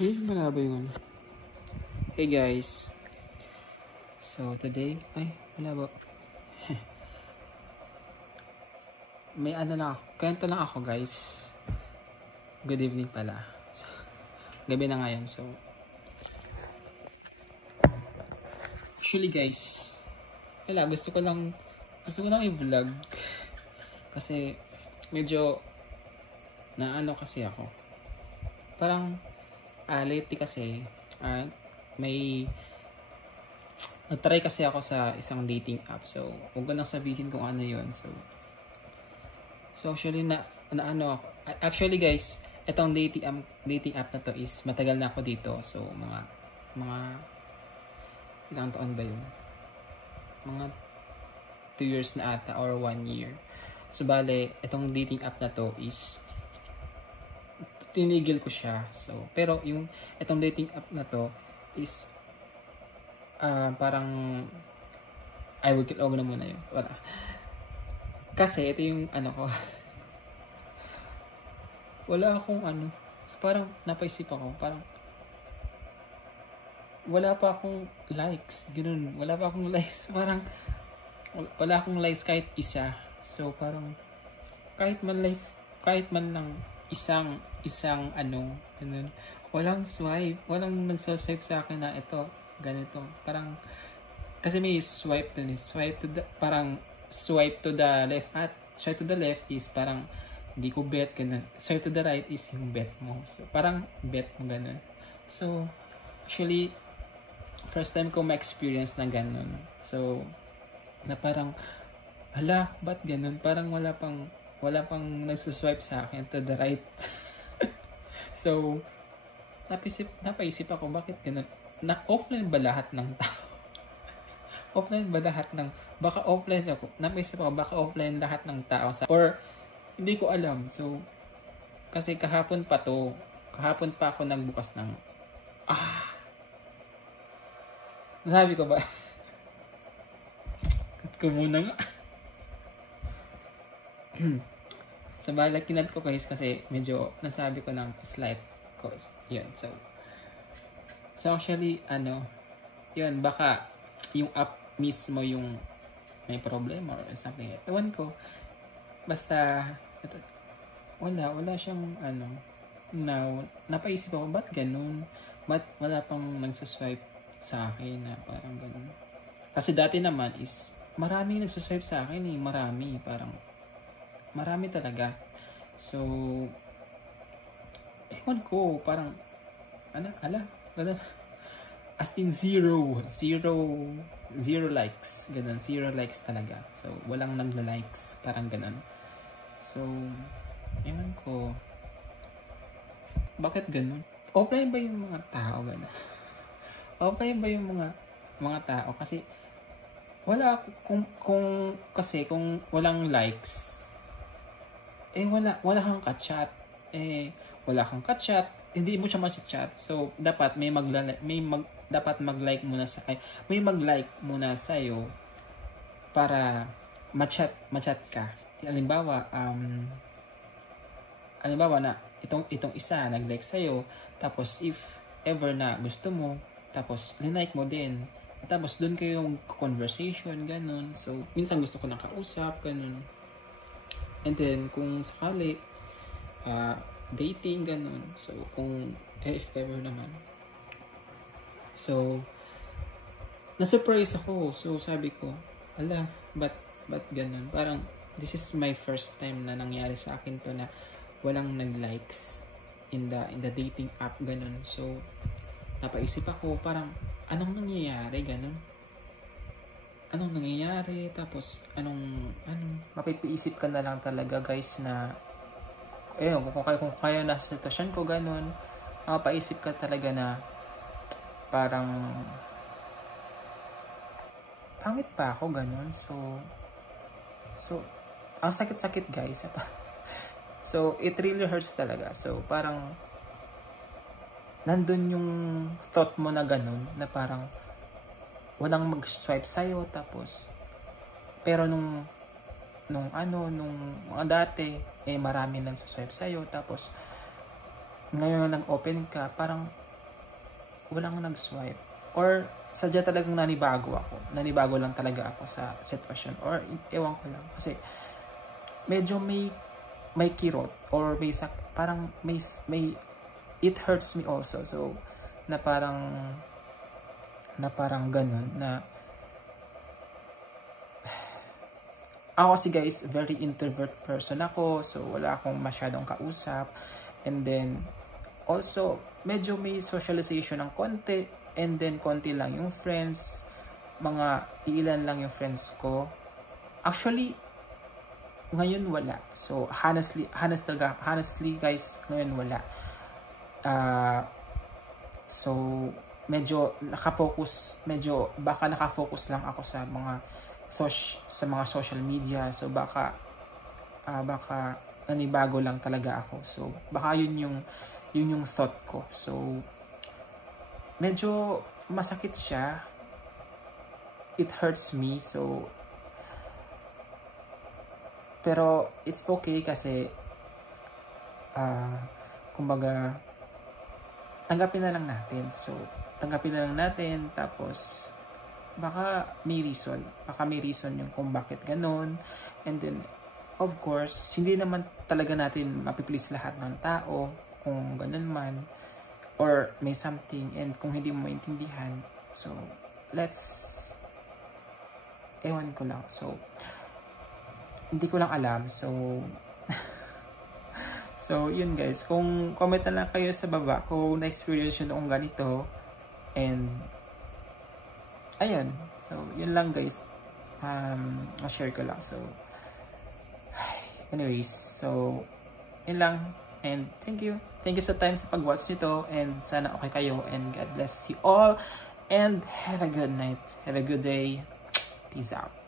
Malabo yung ano. Hey guys. So today, ay malabo. May ano lang ako. Kwento lang ako guys. Good evening pala. So, gabi na ngayon. So actually guys, gusto ko lang i-vlog. Kasi medyo na ano kasi ako. Parang lately kasi may nag-try kasi ako sa isang dating app. So, huwag ko nang sabihin kung ano yun. So actually ano ako. Actually guys, itong dating app na to is matagal na ako dito. So, mga ilang taon ba yun? Mga 2 years na ata or 1 year. So, bale, itong dating app na to is tinigil ko siya. So, pero itong dating app na to is parang wag na muna yun. Wala. Kasi ito yung ano ko. Wala akong ano. So, parang napaisip ako. Parang wala pa akong likes. Ganun. Wala pa akong likes. Parang wala akong likes kahit isa. So, parang kahit man lang isang ano, ganun. Walang nag-swipe sa akin na ito, ganito. Parang, kasi may swipe to the left. At swipe to the left is parang, hindi ko bet, ganun. Swipe to the right is yung bet mo. So, parang bet mo, ganun. So, actually, first time ko ma-experience na ganun. So, na parang, ba't ganun? Parang wala pang nagsuswipe sa akin to the right. So, napaisip ako, bakit ganun? Offline ba lahat ng tao? Baka offline ako. Napaisip ako, baka offline lahat ng tao or hindi ko alam. So, kasi kahapon pa ako nagbukas ng nasabi ko ba? Cut ko muna nga. So, bala kinat ko guys kasi medyo nasabi ko ng slight ko. Yun. So actually, yun, baka yung app mismo yung may problema or something. Ewan ko. Basta, wala siyang napaisip ako, ba't ganun? Ba't wala pang nagsuswipe sa akin na parang ganun? Kasi dati naman is, marami nagsuswipe sa akin eh. Marami talaga. So, ewan ko, parang, ganun. As in zero likes. Ganun, 0 likes talaga. So, walang nagla-likes. Parang ganun. So, ewan ko, bakit ganun? Offline ba yung mga tao ganun? Offline ba yung mga tao? Kasi, kung walang likes, wala kang ka-chat. Wala kang ka-chat, hindi mo siya ma-chat. So, dapat dapat mag-like muna may mag-like muna sa'yo para ma-chat ka. Halimbawa na itong isa nag-like sa'yo, tapos if ever na gusto mo, tapos linike mo din. Tapos doon kayo yung conversation, ganun. So, minsan gusto ko nang kausap, ganun. And then, kung sakali, dating, ganun. So, kung if ever naman. So, na-surprise ako. So, sabi ko, ba't ganun? Parang, this is my first time na nangyari sa akin to na walang nag-likes in the dating app, ganun. So, napaisip ako, parang, anong nangyayari, ganun? Anong nangyayari, tapos mapipiisip ka na lang talaga guys na kung kayo nasa sitwasyon ko ganun, mapaisip ka talaga na parang pangit pa ako ganun. So ang sakit guys. So it really hurts talaga. So parang nandun yung thought mo na ganun, na parang walang mag-swipe sa'yo, tapos pero nung mga dati marami nag-swipe sa'yo, tapos ngayon nag-open ka, parang walang nag-swipe. Or sadya talagang nanibago ako. Nanibago lang talaga ako sa sitwasyon. Or ewan ko lang. Kasi medyo may kirot. Or parang may it hurts me also. So, na parang ganun. Na ako kasi guys, very introvert person ako. So, wala akong masyadong kausap. And then, also, medyo may socialization ng konti. And then, konti lang yung friends. Mga ilan lang yung friends ko. Actually, ngayon wala. So, honestly guys, ngayon wala. So, medyo baka nakafocus lang ako sa mga social media. So, baka nanibago lang talaga ako. So, baka yun yung thought ko. So, medyo masakit siya. It hurts me. So, pero it's okay kasi kumbaga tanggapin na lang natin. So, tanggapin na lang natin. Tapos, baka may reason. Baka may reason yung kung bakit ganun. And then, of course, hindi naman talaga natin mapiplease lahat ng tao kung ganun man. Or may something. And kung hindi mo maintindihan. So, ewan ko lang. So, hindi ko lang alam. So, yun guys. Kung comment na lang kayo sa baba kung na-experience yun noong ganito. And, ayun. So, yun lang guys. Ma-share ko lang. So, anyways. So, yun lang. And, thank you. Thank you sa time sa pag-watch nito. And, sana okay kayo. And, God bless you all. And, have a good night. Have a good day. Peace out.